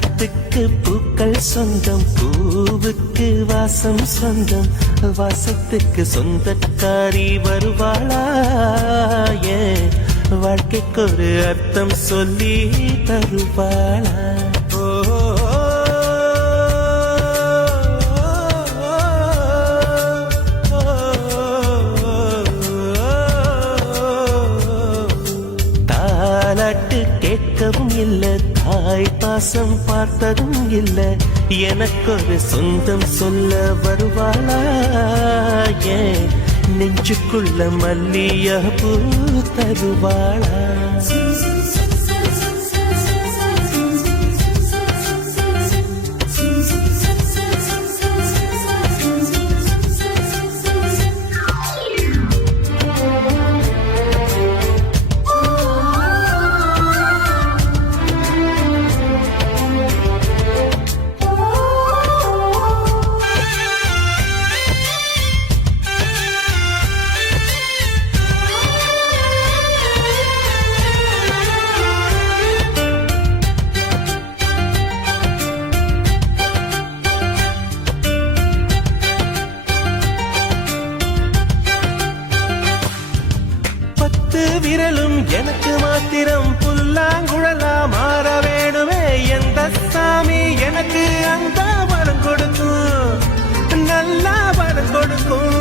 காத்துக்கு பூக்கள் சொந்தம், பூவுக்கு வாசம் சொந்தம், வாசத்துக்கு சொந்தக்காரி வருவாளா? ஏன் வாழ்க்கைக்கு ஒரு அர்த்தம் சொல்லி தருவாளா? தாலாட்டு கேட்கவும் இல்லை, தாய் பாசம் பார்த்ததும் இல்லை, எனக்கொரு சொந்தம் சொல்ல வருவாளா? ஏன் நெஞ்சுக்குள்ள மல்லிகைப்பூ தருவாளா? விரலும் எனக்கு மாத்திரம் புல்லாங்குழலா மாற வேணுமே. எந்த சாமி எனக்கு அந்த வரம் கொடுக்கும், நல்லா வரம் கொடுக்கும்.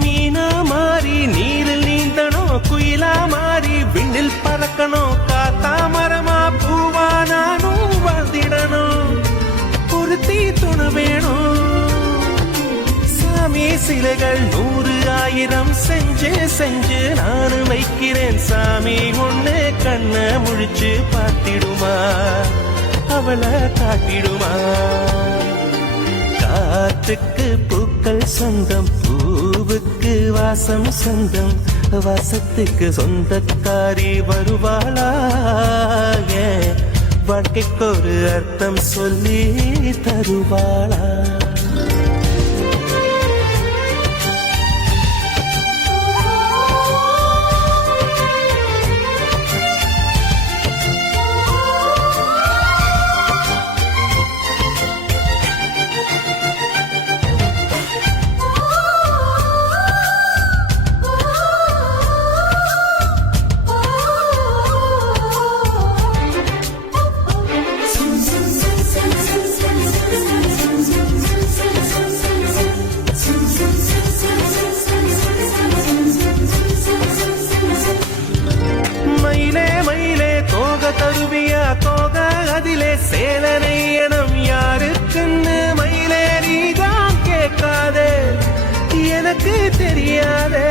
மீனா மாறி நீரில் நீந்தணும், குயிலா மாறி விண்ணில் பறக்கணும், காத்தா மரமா பூவா நானும் வாழ்ந்திடணும். பொருத்தி துணை வேணும். சாமி சிலைகள் 100 1000 செஞ்சு செஞ்சு நானு வைக்கிறேன். சாமி ஒண்ணு கண்ண முழிச்சு பார்த்திடுமா, அவளை காட்டிடுமா? காத்துக்கு பூக்கள் சொந்தம், பூவுக்கு வாசம் சொந்தம், வாசத்துக்கு சொந்தக்காரி வருவாளா? வாழ்க்கைக்கு ஒரு அர்த்தம் சொல்லி தருவாளா? தருவியா தோக அதிலே சேலனை எனம் யாருக்குன்னு மயிலே நீதான் கேட்காதே, எனக்கு தெரியாதே.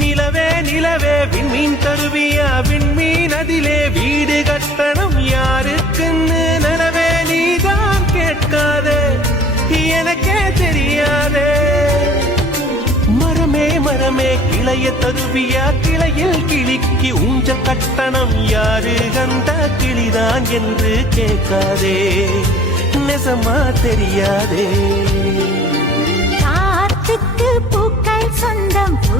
நிலவே நிலவே விண்மீன் தருவியா, விண்மீன் அதிலே வீடு கட்டணம் யாருக்குன்னு நனவே நீதான் கேட்காதே, எனக்கே தெரியாதே. மரமே மரமே கிளைய தருவியா, கிளையில் கிளிக்கு ஊஞ்ச கட்டணம் யாரு கண்ட கிளிதான் என்று கேட்காதே, நெசமா தெரியாதே. காத்துக்கு பூக்கள் சொந்தம், பூ